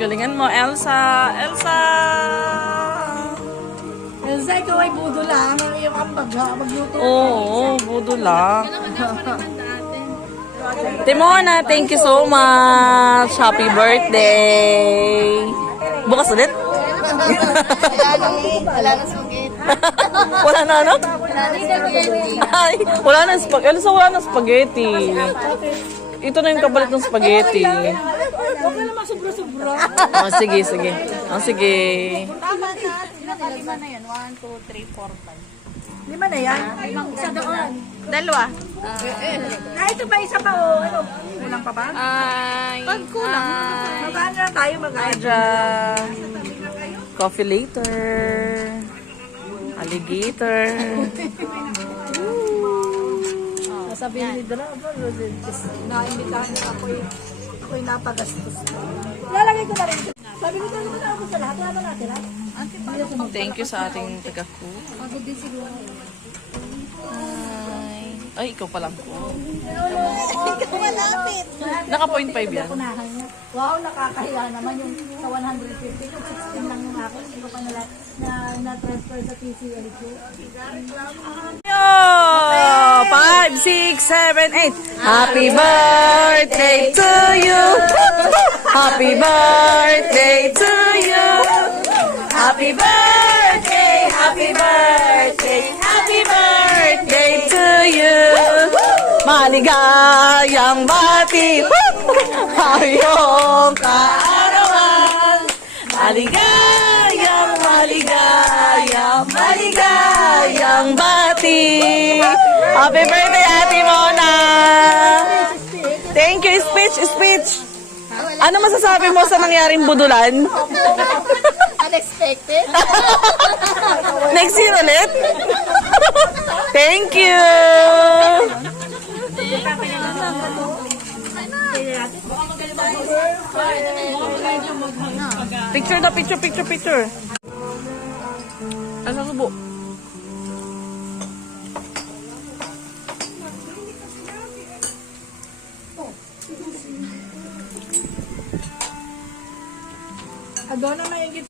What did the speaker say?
Galingan mo, Elsa. Elsa! Elsa, ikaw ay budo lang. Ang iyong ambag ha. Magluto. Oo, budo lang. Timona, thank you so much. Happy birthday. Bukas ulit? Wala na spaghetti. Wala na ano? Wala na spaghetti. Ay, wala na spaghetti. Elsa, wala na spaghetti. Ito na yung kapalit ng spaghetti. Huwag ka naman sobra-sobra. Oh, sige, sige. Oh, sige. Tama na. Lima na yan. 1, 2, 3, 4, 5. Lima na yan? Isa doon. Dalawa. Ito pa isa pa o. Ano? Kulang pa ba? Ay. Pag kulang. Magkano na tayo mag-add? Aja. Coffee later. Alligator. Sabihin ni Dra, naimbitahan niya ako'y napagastos. Lalagay ko na rin. Sabi ko talaga na ako sa lahat. Wala ba natin ha? Thank you sa ating taga-cook. Pagod din siguro. Ay, ikaw pa lang po. Ikaw malapit. Naka 0.5 yan. Unahan niya. Wow, nakakahiya naman yung sa 150. Yung 16 lang yung akin. Hindi ko pa na-transfer sa TCLQ. 5, 6, 7, 8. Happy birthday to you. Happy birthday to you. Happy birthday, happy birthday, happy birthday to you. Maligayang bati. Hayong kaarawan. Maligayang, maligayang, maligayang bati. Happy birthday, Ate Mona! Thank you, speech. Ano masasabi mo sa nangyaring budulan? Unexpected. Next year ulit? Thank you! Picture na, picture. Ano subo? Adona na yung